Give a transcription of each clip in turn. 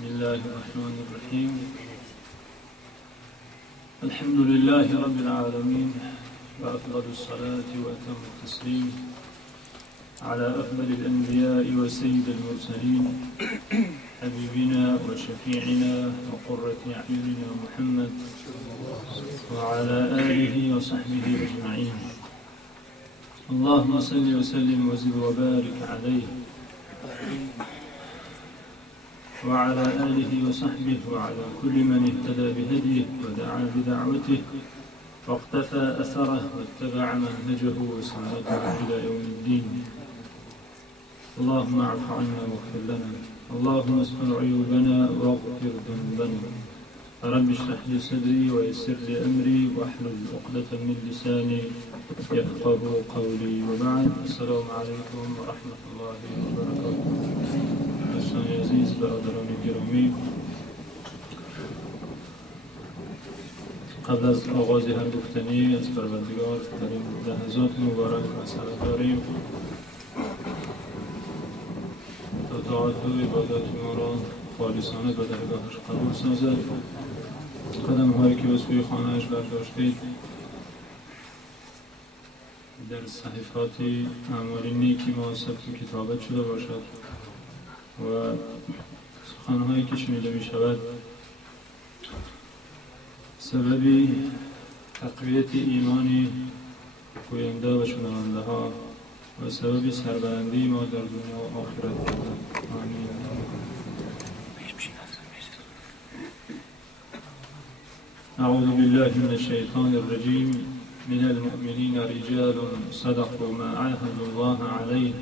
بسم الله الرحمن الرحيم. الحمد لله رب العالمين، وأفضل الصلاة وأتم التسليم على أفضل الأنبياء وسيد المرسلين حبيبنا وشفيعنا وقرة أعيننا محمد وعلى آله وصحبه أجمعين. اللهم صل وسلم وزد وبارك عليه وعلى آله وصحبه وعلى كل من اهتدى بهديه ودعا بدعوته واقتفى أثره واتبع منهجه وسنته إلى يوم الدين. اللهم اعف عنا واغفر لنا، اللهم استر عيوبنا واغفر ذنوبنا. رب اشرح لي صدري ويسر لي أمري واحلل عقدة من لساني يفقه قولي، وبعد. السلام عليكم ورحمة الله وبركاته. دوستان عزیز، برادران گرامی، قبل از آغاز هر گفتنی از پروردگار در این لحظات مبارک مسئله داریم تا طاعت و عبادت ما را خالصانه به درگاهش قبول سازد. قدم هایی که به سوی خانه‌اش برداشتید در صحیفات اعمال نیکی ما ثبت و کتابت شده باشد و سخن‌هایی که شنیده می شود سببی تقویت ایمانی گوینده و شنونده ها و سبب سربلندی ما در دنیا و آخرت باشد. آمین. اعوذ بالله من الشیطان الرجیم. من المؤمنین رجال صدقوا ما عاهدوا الله علیه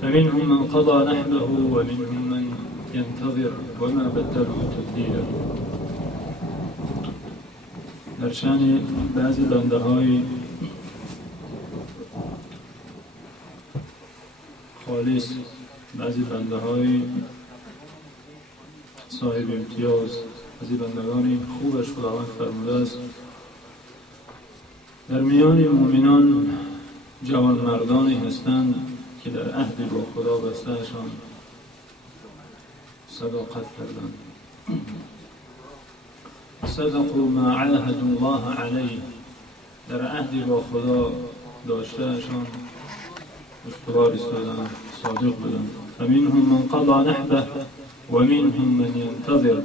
فمنهم من قضى نحبه ومنهم من ينتظر وما بدلوا تبدیلا. در شأن بعضی بنده های خالص، بعضی بنده های صاحب امتیاز، بعضی بندگان خوبش خداوند فرموده است در میان مؤمنان جوان مردانی هستند که در عهد با خدا بسته‌شان صداقت کردند. صدقوا ما عاهدوا الله علیه، در عهد با خدا داشته‌شان استوار ایستادند، صادق بودند. فمنهم من قضى نحبه و منهم من ینتظر،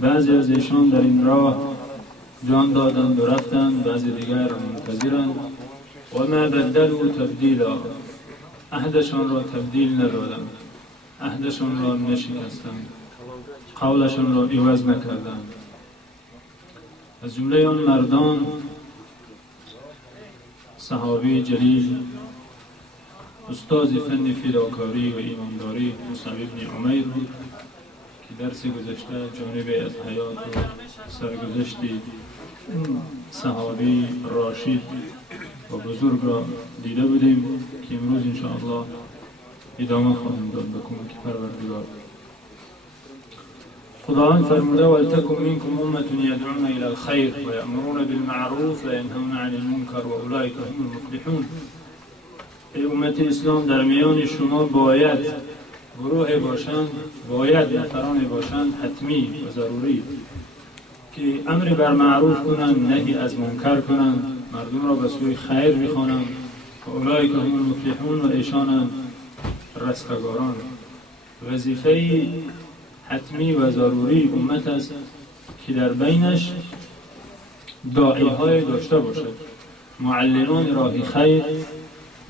بعضی از ایشان در این راه جان دادند و رفتند، بعضی دیگر را منتظرند. و ما بدلوا تبدیلا، عهدشان را تبدیل ندادند، عهدشان را نشکستند، قولشان را عوض نکردند. از جمله آن مردان صحابی جلیل استاد فن فداکاری و ایمانداری مصعب بن عمیر بود که درس گذشته جانب از حیات و سرگذشتی صحابی راشد و بزرگ را دیده بودیم که امروز انشاءالله ادامه خواهیم داد به کمک پروردگار. خداوند فرموده ولتکن منکم امة یدعون الی الخیر و یأمرون بالمعروف و ینهون عن المنکر و اولئک هم المفلحون. ای امت اسلام، در میان شما باید گروه باشند، باید نفرانی باشند حتمی و ضروری که امر بر معروف کنند، نهی از منکر کنند، مردم را به سوی خیر بخوانند. و اولئک هم المفلحون، و ایشانند رستگاران. وظیفه حتمی و ضروری امت است که در بینش داعی های داشته باشد، معلمان راه خیر،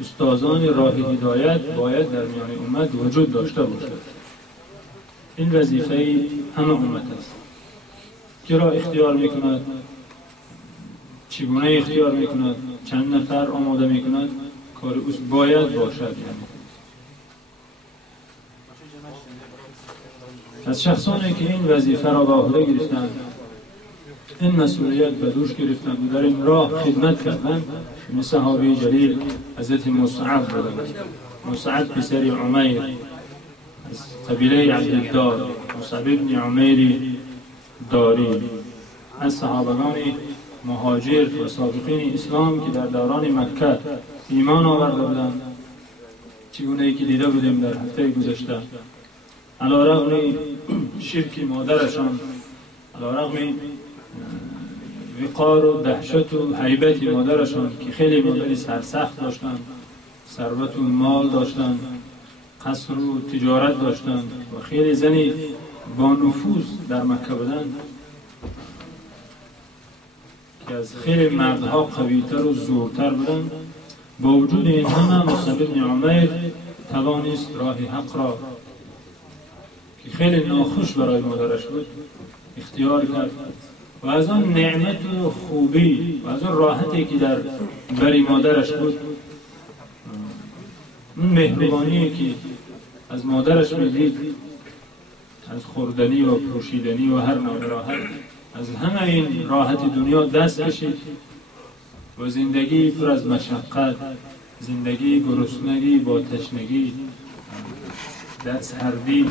استادان راه هدایت باید در میان امت وجود داشته باشد. این وظیفه همه امت است. کی را اختیار میکند، چگونه اختیار میکند، چند نفر آماده میکند، کار اوست، باید باشد. یعنی از شخصانی که این وظیفه را به عهده گرفتند، این مسئولیت به دوش گرفتند و در این راه خدمت کردند، مثل صحابی جلیل حضرت مصعب بودند. مصعب پسر عمیر از قبیله عبدالدار، مصعب بن عمیری داری، از صحابگان مهاجر و سابقین اسلام که در دوران مکه ایمان آورده بودند، چگونه که دیده بودیم در هفته گذشته. علیرغم شرک مادرشان، علیرغم وقار و دهشت و هیبت مادرشان که خیلی مادری سرسخت داشتند، ثروت و مال داشتند، قصر و تجارت داشتند و خیلی زنی با نفوذ در مکه بودند که از خیلی مردها قویتر و زورتر بودند. با وجود این همه مصعب بن عمیر توانست راه حق را که خیلی ناخوش برای مادرش بود اختیار کرد و از آن نعمت و خوبی و از آن راحتی که در بری مادرش بود، اون مهربانی که از مادرش میدید، از خوردنی و پوشیدنی و هر نوع راحت، از همه این راحت دنیا دست کشید و زندگی پر از مشقت، زندگی گرسنگی با تشنگی در سردی،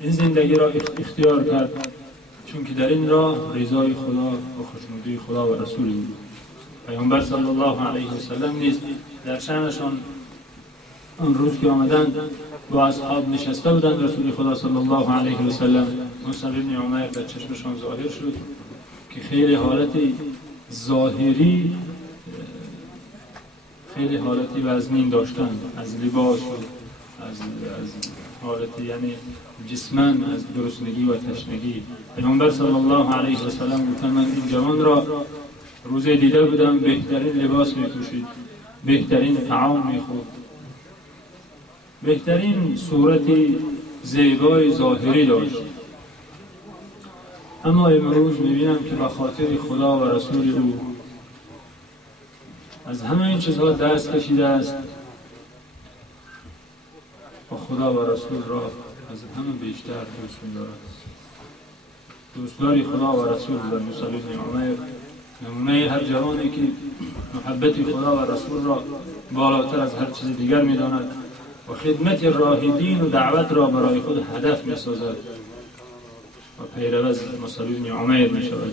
این زندگی را اختیار کرد چون که در این راه رضای خدا و خوشنودی خدا و رسول بود. پیامبر صلی الله علیه و سلم نیز در شأنشان اون روز که آمدند با اصحاب نشسته بودند، رسول خدا صلی الله علیه و سلم مصعب بن عمیر در چشمشان ظاهر شد که خیلی حالت ظاهری، خیلی حالتی وزنین داشتند، از لباس و از حالتی یعنی جسمن، از گرسنگی و تشنگی. پیامبر صلی الله علیه و سلم گفتند من این جوان را روزی دیده بودم بهترین لباس می‌پوشید، بهترین طعام می‌خورد، بهترین صورتی زیبای ظاهری داشت، اما امروز می‌بینم که به خاطر خدا و رسول او از همه این چیزها دست کشیده است و خدا و رسول را از همه بیشتر دوست می‌دارد. دوستداری خدا و رسول در مصعب بن عمیر نمونه هر جوانی که محبت خدا و رسول را بالاتر از هر چیز دیگر می‌داند و خدمت راه دین و دعوت را برای خود هدف می‌سازد و پیرو از مصعب بن عمیر می‌شود.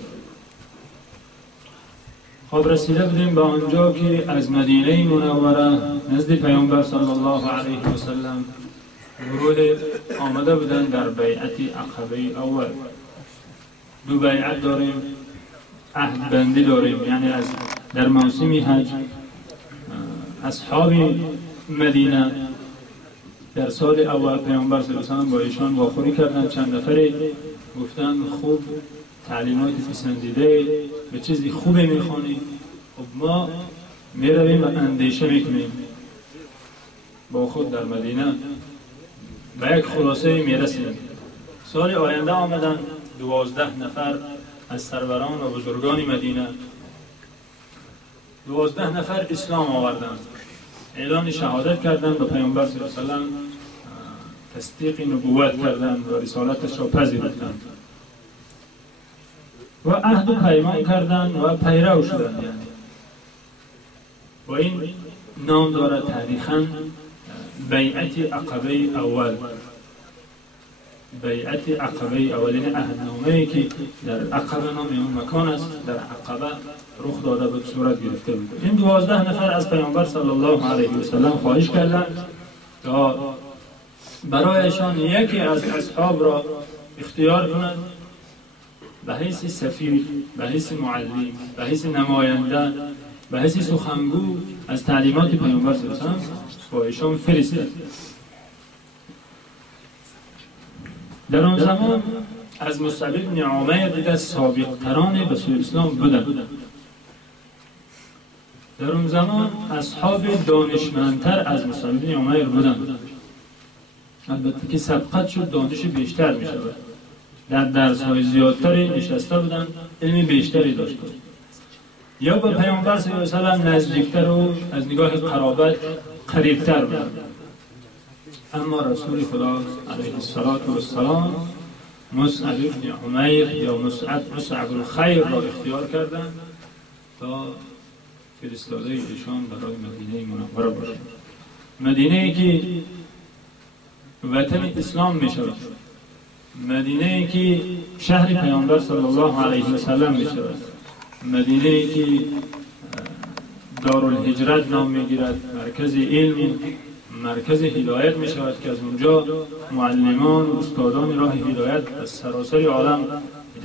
خب رسیده بودیم به آنجا که از مدینه منوره نزد پیامبر صلی الله علیه و سلم گروه آمده بودند در بیعت عقبه اول. دو بیعت داریم، عهد بندی داریم، یعنی از در موسم حج اصحاب مدینه در سال اول پیامبر صلی الله علیه و سلم با ایشان واخوری کردند، چند نفری گفتند خوب تعلیمات پسندیده، به چیزی خوبی میخوانی، خب ما میرویم و اندیشه میکنیم با خود در مدینه به یک خلاصه میرسیم. سال آینده آمدن 12 نفر از سروران و بزرگان مدینه، 12 نفر اسلام آوردند، اعلان شهادت کردند و پیامبر صلی الله علیه و سلم تصدیق نبوت کردند و رسالتش را پذیرفتند و عهد و پیمان کردند و پیرو شدند. یعنی و این نام دارد تاریخاً بیعت عقبه اول. بیعت عقبه اول یعنی عهدنامه‌ای که در عقبه نام اون مکان است، در عقبه رخ داده بود، صورت گرفته بود. این 12 نفر از پیامبر صلی الله علیه و سلم خواهش کردند تا برایشان یکی از اصحاب را اختیار کنند به حیث سفیر، به حیث معلم، به حیث نماینده، به حیث سخنگو از تعلیمات پیامبر صلی الله علیه و سلم با ایشان فرستاد. در آن زمان از مصعب بن عمیر دیگر سابق‌تران به سوی اسلام بودند. در آن زمان اصحاب دانشمندتر از مصعب بن عمیر بودند، البته که سبقت شد دانش بیشتر می شود، در درس‌های زیادتری نشسته بودند، علم بیشتری داشتند، یا به پیامبر صلی الله علیه و سلم نزدیکتر و از نگاه قرابت قریبتر بودند. اما رسول خدا علیه السلام مصعب بن عمیر یا مصعب الخیر را اختیار کردند تا فرستاده ایشان برای مدینه منوره باشد. مدینه ای که وطن اسلام می شود، مدینه ای که شهر پیامبر صلی الله علیه و سلم می شود، مدینه ای که دارالهجرت نام می گیرد، مرکز علم، مرکز هدایت می شود که از اونجا معلمان و استادان راه هدایت از سراسر عالم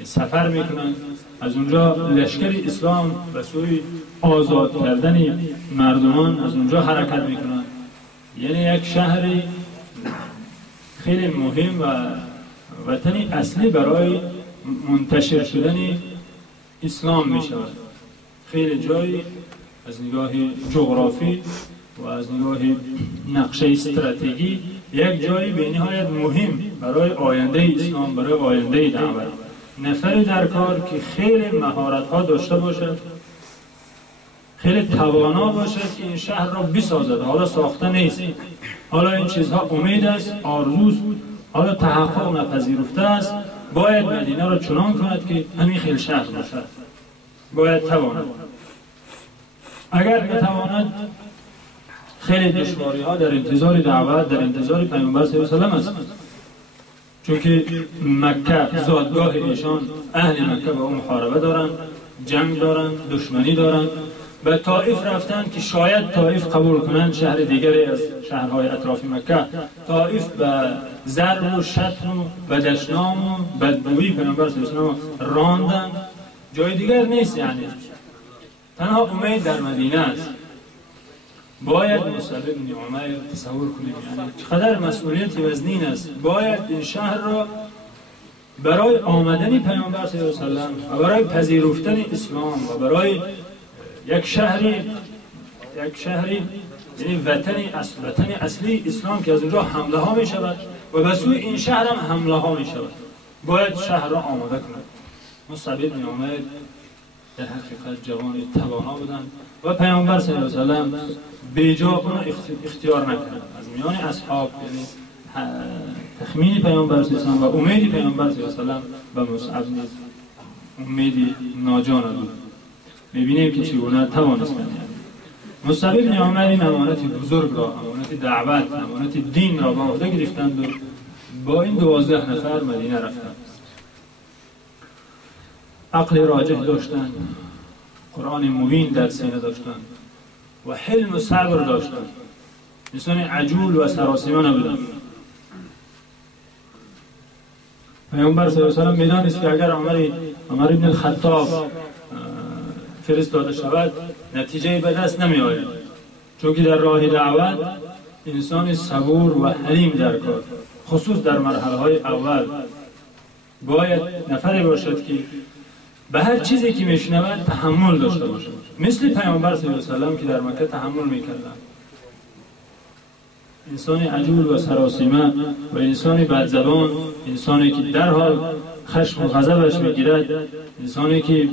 سفر می کنند. از اونجا لشکر اسلام به سوی آزاد کردن مردمان از اونجا حرکت می کنند. یعنی یک شهری خیلی مهم و وطنی اصلی برای منتشر شدن اسلام می شود. خیلی جایی از نگاه جغرافی و از نگاه نقشه استراتژی یک جایی به نهایت مهم برای آینده اسلام، برای آینده دعوت. نفر در کار که خیلی مهارت ها داشته باشد، خیلی توانا باشد که این شهر را بسازد. حالا ساخته نیست، حالا این چیزها امید است، آرزوست، حالا تحقق نپذیرفته است. باید مدینه را چنان کند که همین خیلی شهر باشد. باید تواند. اگر بتواند، خیلی دشواری ها در انتظار دعوت، در انتظار پیامبر صلی الله علیه و است. چون که مکه زادگاه ایشان، اهل مکه با اون محاربه دارند، جنگ دارند، دشمنی دارند. به طائف رفتن که شاید طائف قبول کنند شهر دیگری از شهرهای اطراف مکه. طائف به ضرب و شتم و بدشنام و بدگویی پیامبر صلی الله علیه و راندن. جای دیگر نیست. یعنی تنها امید در مدینه است. باید مصعب بن عمیر تصور کنیم یعنی چقدر مسئولیت وزنین است. باید این شهر را برای آمدن پیامبر صلی الله علیه و سلم و برای پذیرفتن اسلام و برای یک شهری یعنی وطن اصلی اسلام که از اونجا حمله ها می شود و به سوی این شهر هم حمله ها می شود، باید شهر را آماده کند. مصعب بن عمیر در حقیقت جوان توانا بودند و پیامبر صلی الله علیه و سلم بیجا اون اختیار نکردند. از میان اصحاب یعنی تخمین پیامبر صلی الله علیه و سلم و امید پیامبر صلی الله علیه و سلم به مصعب نیز امید ناجان بود. می‌بینیم که چگونه توانستند. مصعب بن عمیر این امانت بزرگ را، امانت دعوت، امانت دین را به عهده گرفتند و با این 12 نفر مدینه رفتند. عقل راجح داشتند، قرآن مبین در سینه داشتند و حلم و صبر داشتند. انسان عجول و سراسیمه نبودند. پیامبر صلی الله علیه و سلم می‌دانست که اگر عمر ابن الخطاب فرستاده شود نتیجه به دست نمی آید، چون که در راه دعوت انسان صبور و حلیم در کار، خصوص در مرحله های اول باید نفری باشد که به هر چیزی که میشنود تحمل داشته باشد، مثل پیامبر صلی الله علیه و سلم که در مکه تحمل میکردند. انسان عجول و سراسیمه و انسان بدزبان، انسانی که در حال خشم و غضبش میگیرد، انسانی که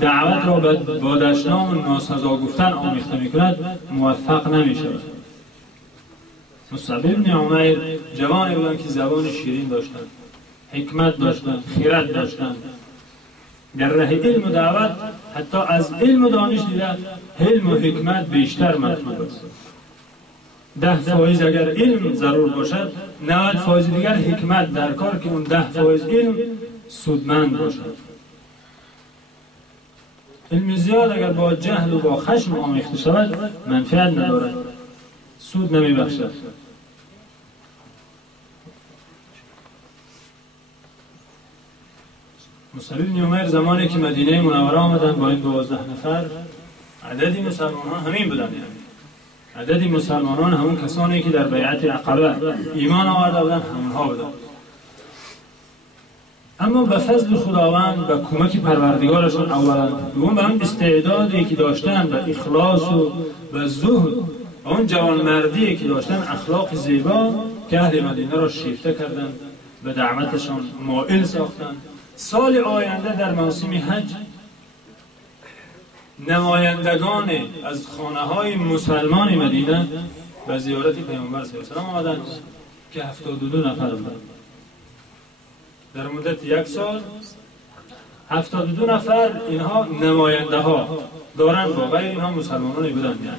دعوت را با دشنام و ناسزا گفتن آمیخته میکند، موفق نمیشود. مصعب بن عمیر جوانی بودند که زبان شیرین داشتند، حکمت داشتند، خیرت داشتند. در راه علم و دعوت حتی از علم و دانش دیده علم و حکمت بیشتر مطلوب است. 10% اگر علم ضرور باشد، 90% دیگر حکمت در کار که اون 10% علم سودمند باشد. علم زیاد اگر با جهل و با خشم آمیخته شود منفعت ندارد، سود نمی بخشد. مصعب بن عمیر زمانی که مدینه منوره آمدن با این 12 نفر، عددی مسلمانان همین بودند. یعنی عددی مسلمانان همون کسانی که در بیعت عقبه ایمان آورده بودند همونها بودند. اما به فضل خداوند، به کمک پروردگارشون اولا، دوم به اون استعدادی که داشتن، به اخلاص و به زهد و اون جوانمردی که داشتن، اخلاق زیبا که اهل مدینه را شیفته کردند، به دعوتشان مائل ساختند. سال آینده در موسم حج نمایندگان از خانه‌های مسلمان مدینه به زیارت پیامبر صلی الله علیه و سلم آمدند که 72 نفر بودند. در مدت یک سال 72 نفر اینها نماینده ها دارند، با غیر اینها مسلمانانی بودند یعنی.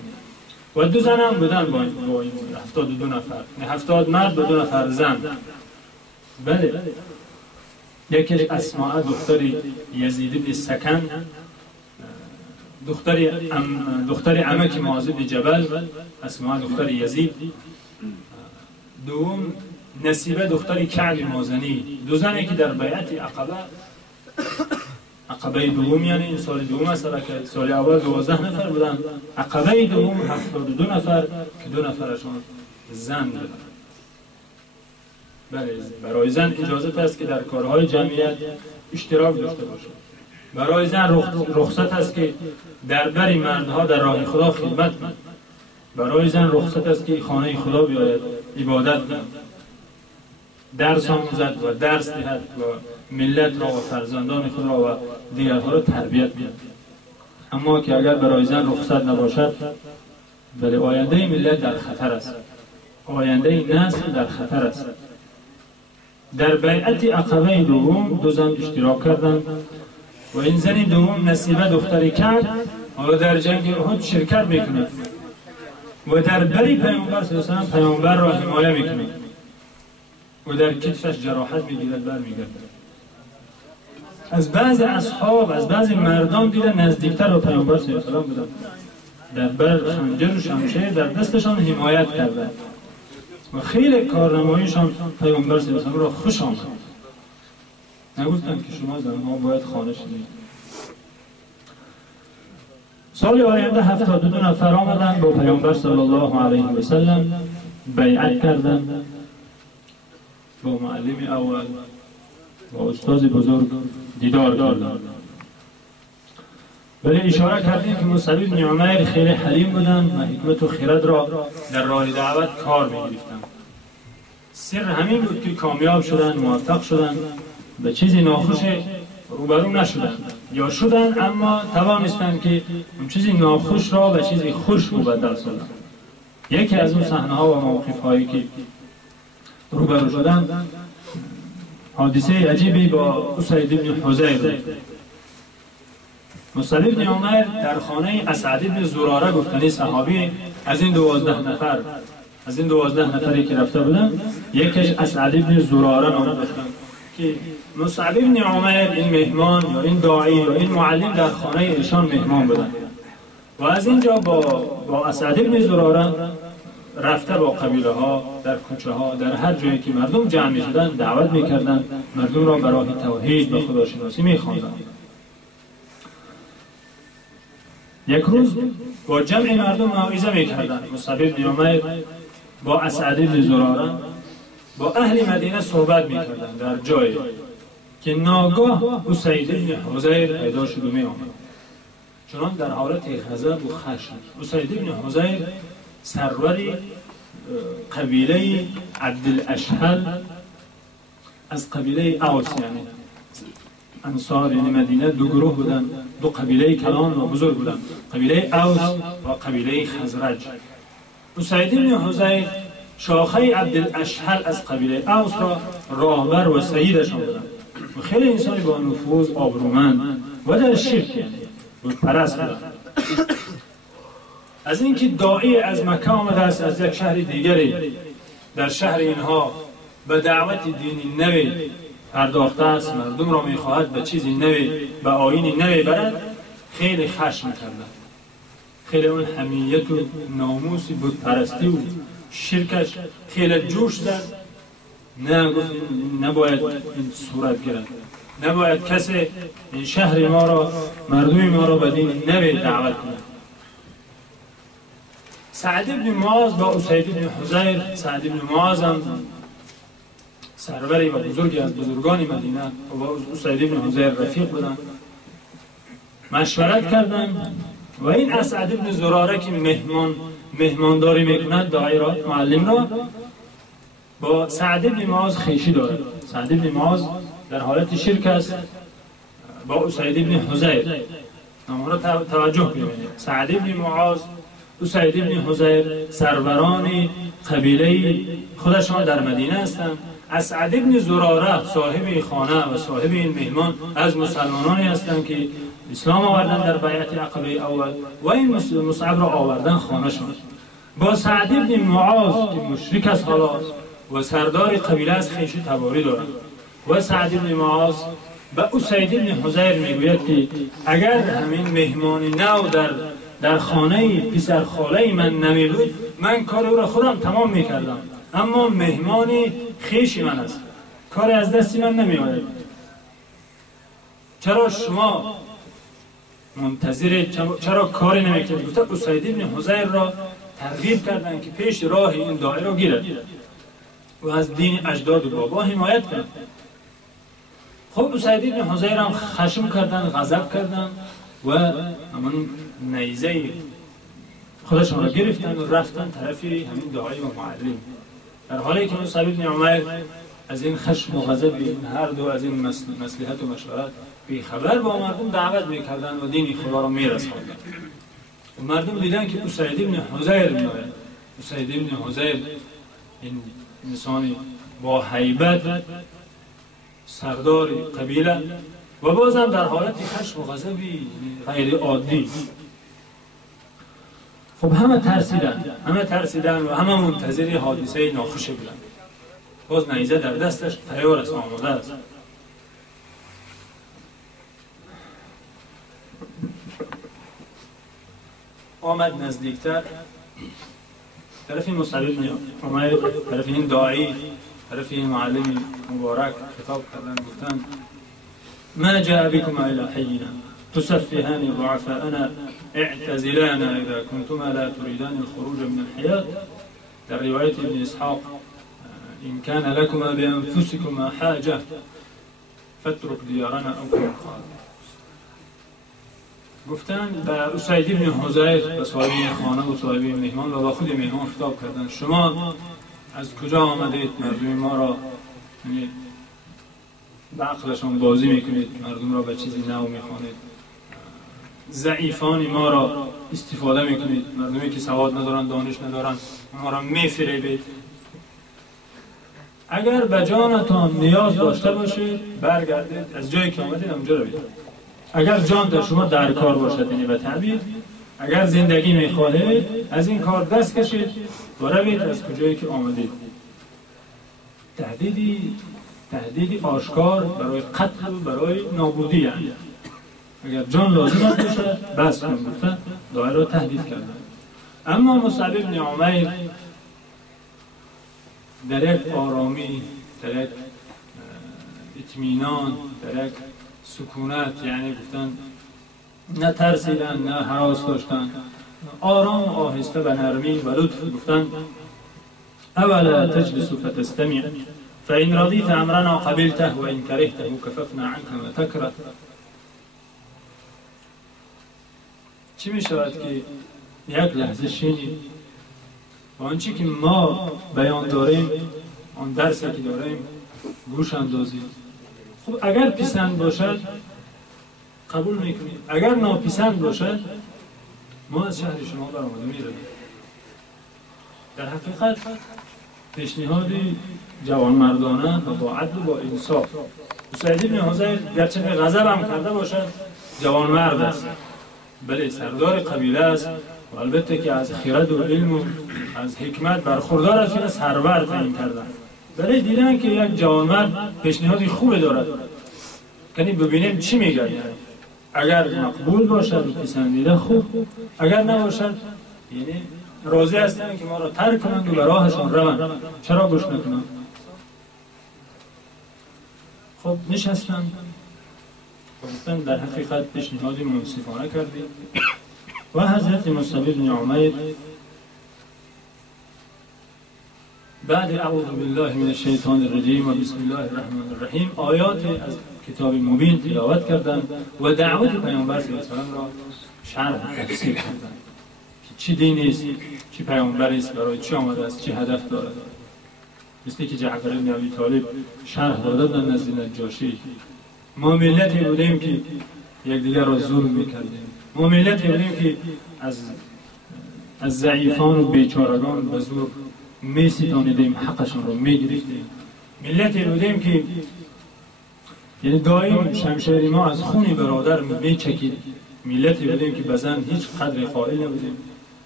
و 2 زن هم بودند با این 72 نفر، 70 مرد و 2 نفر زن. بله، یکیش اسماء دختر یزید بن سکن، دختر عمک معاذ بن جبل، اسماء دختر یزید، دوم نصیبه دختر کعب مازنی، دو زنی که در بیعت عقبه دوم، یعنی این سال دوم است که سال اول 12 نفر بودن، عقبه دوم 72 نفر که 2 نفرشون زن بودن. بله، برای زن اجازت است که در کارهای جمعیت اشتراک داشته باشه. برای زن رخصت است که در بر مردها در راه خدا خدمت کند. برای زن رخصت است که خانه خدا بیاید عبادت کند، درس آموزد و درس دهد و ملت را و فرزندان خود را و دیگرها را تربیت کند. اما که اگر برای زن رخصت نباشد، بله، آینده ملت در خطر است، آینده نسل در خطر است. در بیعت عقبه دوم 2 زن اشتراک کردند و این زن دوم نصیبه دختر کعب و در جنگ احد شرکت میکند و در بری پیامبر صلی الله علیه و سلم پیامبر را حمایه میکند و در کتفش جراحت میگیرد برمیگردد. از بعض اصحاب، از بعض مردان دیدن نزدیکتر به پیامبر صلی الله علیه و سلم بودند، در بر خنجر و شمشیر در دستشان حمایت کردند و خیلی کارنماییشان پیامبر صلی الله علیه و سلم را خوش آمد. نگفتند که شما زنها باید خانه شدید. سال آینده 72 نفر آمدند با پیامبر صلی الله علیه و سلم بیعت کردند، با معلم اول و استاد بزرگ دیدار کردند. ولی اشاره کردیم که مصعب بن عمیر خیلی حلیم بودند و حکمت و خرد را در راه دعوت کار می‌گرفتند. سر همین بود که کامیاب شدند، موفق شدند، به چیزی ناخوش روبرو نشدند، یا شدند اما توانستند که اون چیزی ناخوش را به چیزی خوش مبدل سازند. یکی از اون صحنه‌ها و موقف‌هایی که روبرو شدند، حادثه عجیبی با اسید بن حضیر. مصعب بن عمیر در خانه اسعد بن زراره گفتنی صحابی از این 12 نفری که رفته بودن، یکیش اسعد بن زراره نام داشتند که مصعب بن عمیر این مهمان یا این داعی یا این معلم در خانه ایشان مهمان بودند و از اینجا با اسعد بن زراره رفته با قبیله ها در کوچه ها در هر جایی که مردم جمع می شدن دعوت می کردن، مردم را برای توحید و خداشناسی می خواندند. یک روز با جمع مردم موعظه می کردند. مصعب بن عمیر با اسعد بن زراره با اهل مدینه صحبت می کردند در جایی که ناگاه اسید بن حضیر پیدا شد و می آمد، چنان در حالت غضب و خشم. اسید بن حضیر سروری قبیله عبدالاشهل از قبیله اوس، یعنی انصار یعنی مدینه دو گروه بودند، دو قبیله کلان و بزرگ بودند، قبیله اوس و قبیله خزرج. اسید بن حضیر شاخه عبدالاشهل از قبیله اوس را راهبر و سیدشان بودند و خیلی انسانی با نفوذ، آبرومند و در شرک یعنی بود پرست بودند. از اینکه داعی از مکه آمده است از یک شهر دیگری در شهر اینها به دعوت دینی نوی پرداخته است، مردم را میخواهد به چیزی نوی، به آیینی نوی برد، خیلی خشم کردند. خیلی اون حمیت و ناموس بت پرستی و شرکش خیلی جوش زد. نه، گفت نباید این صورت گیرد، نباید کسی این شهر ما را، مردم ما را به دین نوی دعوت کند. سعد بن معاذ با اسید بن حضیر، سعد بن معاذ هم سروری و بزرگی از بزرگان مدینه و با اسید بن حضیر رفیق بودند، مشورت کردند و این اسعد بن زراره که مهمانداری میکند داعی را، معلم را، با سعد بن معاذ خویشی دارد. سعد بن معاذ در حالت شرک است با اسید بن حضیر. نام را توجه کنید. سعد بن معاذ، اسید بن حضیر سروران قبیله خودشان در مدینه هستند. اسعد بن زراره صاحب خانه و صاحب این مهمان از مسلمانانی هستند که اسلام آوردن در بیعت عقبه اول و این مصعب را آوردن خانه شان. با سعد بن معاذ که مشرک است حالا و سردار قبیله از خویشی تباری دارند و سعد بن معاذ به اسید بن حضیر میگوید که اگر همین مهمان نو در خانه پسر خاله من نمی بود، من کار او را خودم تمام میکردم، اما مهمانی خویش من است، کار از دست من نمی آید. چرا شما منتظرید؟ چرا کاری نمیکنید؟ گفته اسید بن حضیر را ترغیب کردند که پیش راه این داعی را گیرد و از دین اجداد و بابا حمایت کند. خب اسید بن حضیر هم خشم کردند، غضب کردند و همون نیزه خودشان را گرفتند و رفتند طرفی همین داعی و معلم، در حالی که مصعب بن عمیر از این خشم و غضب این هر دو، از این مصلحت و مشورت بی خبر با مردم دعوت میکردند و دین خدا را میرساندند. و مردم دیدن که اسید بن حضیر میآید. اسید بن حضیر این انسانی با هیبت، سردار قبیله و بازم در حالت خشم و غضبی غیر عادی. خب همه ترسیدن و همه منتظر حادثه ناخوشی بودند. باز نیزه در دستش تیار است، آماده است. آمد نزدیکتر، طرف مصعب بن عمیر، طرف این داعی، طرف این معلم مبارک خطاب کردند، گفتند ما جاء بكم الى حينا تصفهان ضعفاءنا اعتزلانا اذا كنتما لا تريدان الخروج من الحياه. در روایت ابن اسحاق ان كان لكما بانفسكما حاجه فاترك ديارنا او كما قال. گفتند به اسید بن حضیر، به صاحب خانه و صاحب مهمان و با خود مهمان خطاب کردند شما از کجا آمدید؟ مردم ما را به عقلشان بازی میکنید، مردم را به چیزی نو میخوانید، ضعیفان ما را استفاده میکنید، مردمی که سواد ندارن، دانش ندارن، ما را میفریبید. اگر به جانتان نیاز داشته باشید برگردید، از جایی که آمدید اونجا روید. اگر جان در شما در کار باشد، یعنی به تعبیر اگر زندگی میخواهید از این کار دست کشید و روید از کجایی که آمدید. تهدیدی آشکار برای قتل و برای نابودی، یعنی اگر جان لازم باشد بس کن. گفتن داعی را تهدید کردن. اما مصعب بن عمیر در یک آرامی، در یک اطمینان، در یک سکونت، یعنی گفتن نه ترسیدن نه هراس داشتن، آرام و آهسته به نرمی و لطف گفتن اولا تجلس فتستمع فإن رضيت امرنا قبلته وإن كرهته كففنا عنك ما تكره. چی می شود که یک لحظه شنید و آنچه که ما بیان داریم، آن درسی که داریم گوش اندازید. خب اگر پسند باشد قبول میکنید، اگر ناپسند باشد ما از شهر شما برآمده میرویم. در حقیقت پیشنهادی جوانمردانه و با عدل و با انصاف. اسید بن حضیر گرچه غضب هم کرده باشد جوانمرد است، بله سردار قبیله است و البته که از خرد و علم و از حکمت برخوردار است که سرور تعیین کردن. بله دیدن که یک جوانمرد پیشنهادی خوب دارد، یعنی ببینیم چی میگه. اگر مقبول باشد و پسندیده خوب، اگر نباشد یعنی راضی هستند که ما را ترک کنند و به راهشان روند. چرا گوش نکنند؟ خب نشستند و گفتند در حقیقت پیشنهادی منصفانه کردیم. و حضرت مصعب بن عمیر بعد اعوذ بالله من الشیطان الرجیم و بسم الله الرحمن الرحیم آیات از کتاب مبین تلاوت کردند و دعوت پیامبر صلی الله علیه و آله را شرح تفسیر کردند که چی دینی است، چی پیامبری است، برای چی آمده است، چی هدف دارد. مثل که جعفر بن ابی طالب شرح داده بودند نزد نجاشی. ما ملتی بودیم که یکدیگر را ظلم میکردیم، ما ملتی بودیم که از ضعیفان و بیچارگان به زور میستانیدیم، حقشان را میگرفتیم. ملتی بودیم که یعنی دائم شمشیر ما از خون برادر میچکید. ملتی بودیم که به زن هیچ قدر قائل نبودیم،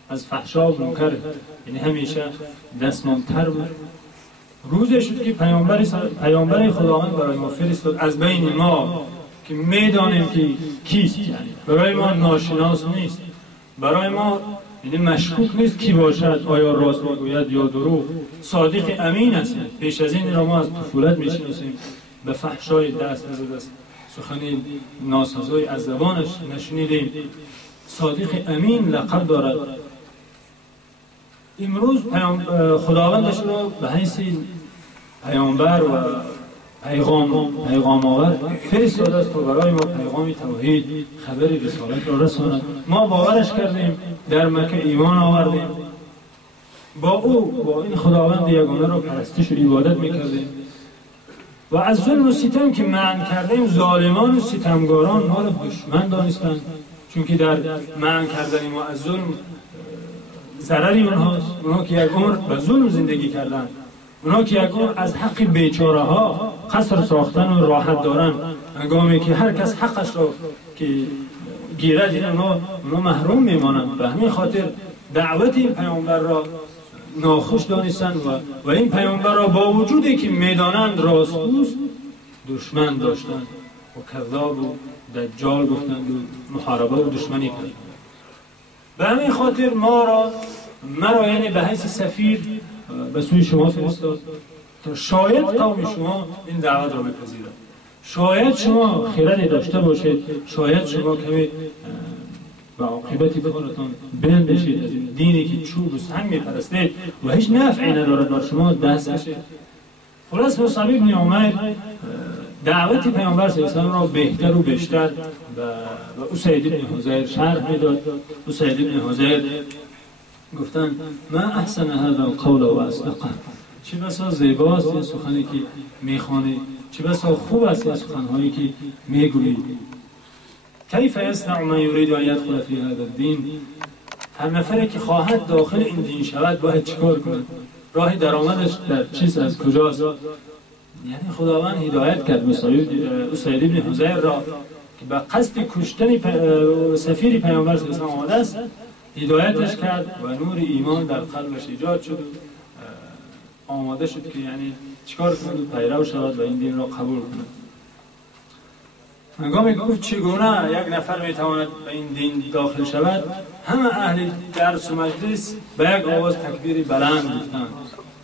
از فحشا و منکر یعنی همیشه دستمان تر بود. روزی شد که پیامبر خداوند برای ما فرستاد از بین ما که میدانیم که کیست، یعنی برای ما ناشناس نیست، برای ما یعنی مشکوک نیست کی باشد، آیا راست میگوید یا دروغ. صادق امین است. پیش از این را ما از طفولت میشناسیم، به فحشای دست نزد، سخنی ناسزای از زبانش نشنیدیم. صادق امین لقب دارد. امروز خداوندش را به حیث پیامبر و پیغام آور فرستاده است تا برای ما پیغام توحید، خبر رسالت را رساند. ما باورش کردیم، در مکه ایمان آوردیم، با این خداوند یگانه را پرستش و عبادت میکردیم و از ظلم و ستم که منع کردیم ظالمان و ستمگاران ما را دشمن دانستند، چون که در منع کردن ما از ظلم ضرری اونهاست. اونها که یک عمر به ظلم زندگی کردن، اونها که یک عمر از حق بیچاره ها قصر ساختن و راحت دارن، هنگامی که هر کس حقش را که گیرد اونها محروم میمانند. به همین خاطر دعوت این پیامبر را ناخوش دانستند و این پیامبر را با وجودی که میدانند راستگوست دشمن داشتند و کذاب و دجال گفتند و محاربه و دشمنی کردند. به همین خاطر مرا یعنی به حیث سفیر به سوی شما فرستاد تا شاید قوم شما این دعوت را بپذیرند، شاید شما خردی داشته باشید، شاید شما کمی و عاقبت کارتان بندشید از این دینی که چوب و سنگ میپرستید و هیچ نفعی ندارد بر شما دست کشید. خلاص مصعب بن عمیر دعوت پیامبر صلی الله علیه و آله را بهتر و بیشتر و اسید بن حضیر شرح میداد. اسید بن حضیر گفتن ما احسن هذا القول و اصدقه، چه بسا زیباست این سخنی که میخوانی، چه بسا خوب است این سخنهایی که میگویی. کیف یصنع من یرید ان یدخل فی هذا الدین، هر نفری که خواهد داخل این دین شود باید چیکار کند، راه درآمدش در چیز از کجاست؟ یعنی خداوند هدایت کرد اسید بن حضیر را که به قصد کشتن سفیر پیامبر صلی الله علیه و آله آمده است، هدایتش کرد و نور ایمان در قلبش ایجاد شد، آماده شد که یعنی چیکار کند، پیرو شود و این دین را قبول کند. هنگامی گفت چگونه یک نفر میتواند به این دین داخل شود، همه اهل درس و مجلس به یک آواز تکبیر بلند گفتند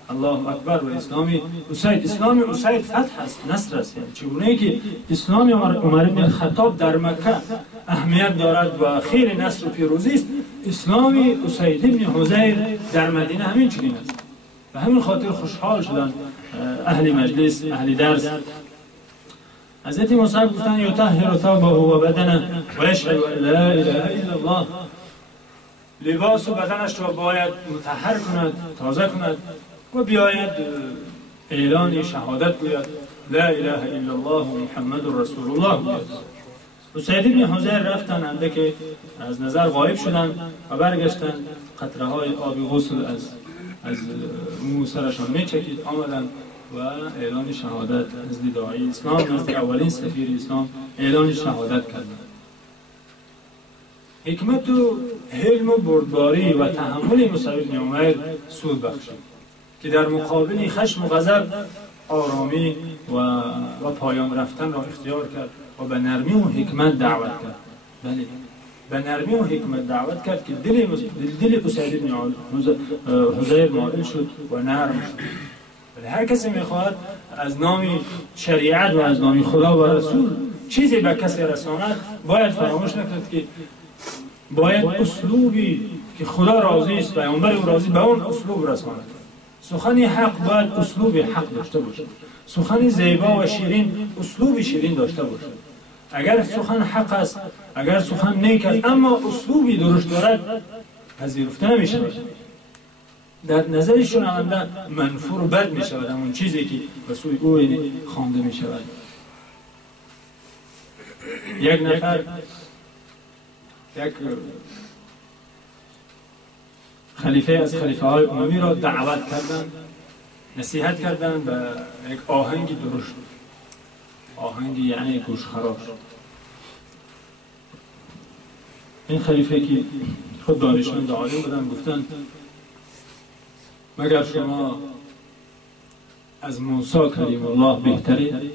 الله اکبر. و اسلام اسید فتح است، نصر است. یعنی چگونه که اسلام عمر بن خطاب در مکه اهمیت دارد و خیر نصر و پیروزی است، اسلام اسید بن حضیر در مدینه همین چنین است. و همین خاطر خوشحال شدند اهل مجلس، اهل درس. حضرت مصعب گفتند یطهر ثوبه و بدنه و یشهد ان لا اله الا الله، لباس و بدنش را باید مطهر کند، تازه کند و بیاید اعلان شهادت گوید لا اله الا الله محمد رسول الله گوید. اسید بن حضیر رفتند که از نظر غایب شدند و برگشتند، قطره های آب غسل از مو سرشان میچکید، آمدند و اعلان شهادت نزد داعی اسلام، نزد اولین سفیر اسلام اعلان شهادت کردند. حکمت و حلم و بردباری و تحمل مصعب بن عمیر سود بخشید که در مقابل خشم و غضب آرامی و پایان رفتن را اختیار کرد و به نرمی و حکمت دعوت کرد. بله، به نرمی و حکمت دعوت کرد که دل اسید بن حضیر مائل شد و نرم شد. هر کسی میخواهد از نام شریعت و از نام خدا و رسول چیزی به کسی رساند، باید فراموش نکند که باید اسلوبی که خدا راضی است، پیامبر او راضی، به اون اسلوب رساند. سخن حق باید اسلوب حق داشته باشد، سخن زیبا و شیرین اسلوب شیرین داشته باشد. اگر سخن حق است، اگر سخن نیک است اما اسلوبی درست دارد، پذیرفته نمیشه، در نظر شنونده منفور و بد می شود همون چیزی که به سوی او خوانده می شود. یک نفر یک خلیفه از خلیفه های اموی را دعوت کردند، نصیحت کردند به یک آهنگی درشت، آهنگی یعنی گوشخراش. این خلیفه که خود دانشمند عالم بودند گفتند مگر شما از موسی کلیم الله بهتری؟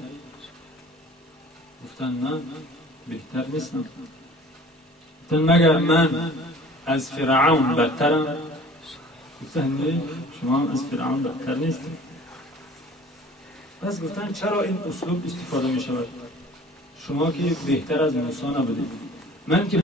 گفتند نه، بهتر نیستم. گفتند مگر من از فرعون بدترم؟ گفتن نه، شما هم از فرعون بدتر نیستید. پس گفتن چرا این اسلوب استفاده می شود؟ شما که بهتر از موسی نبودید. من که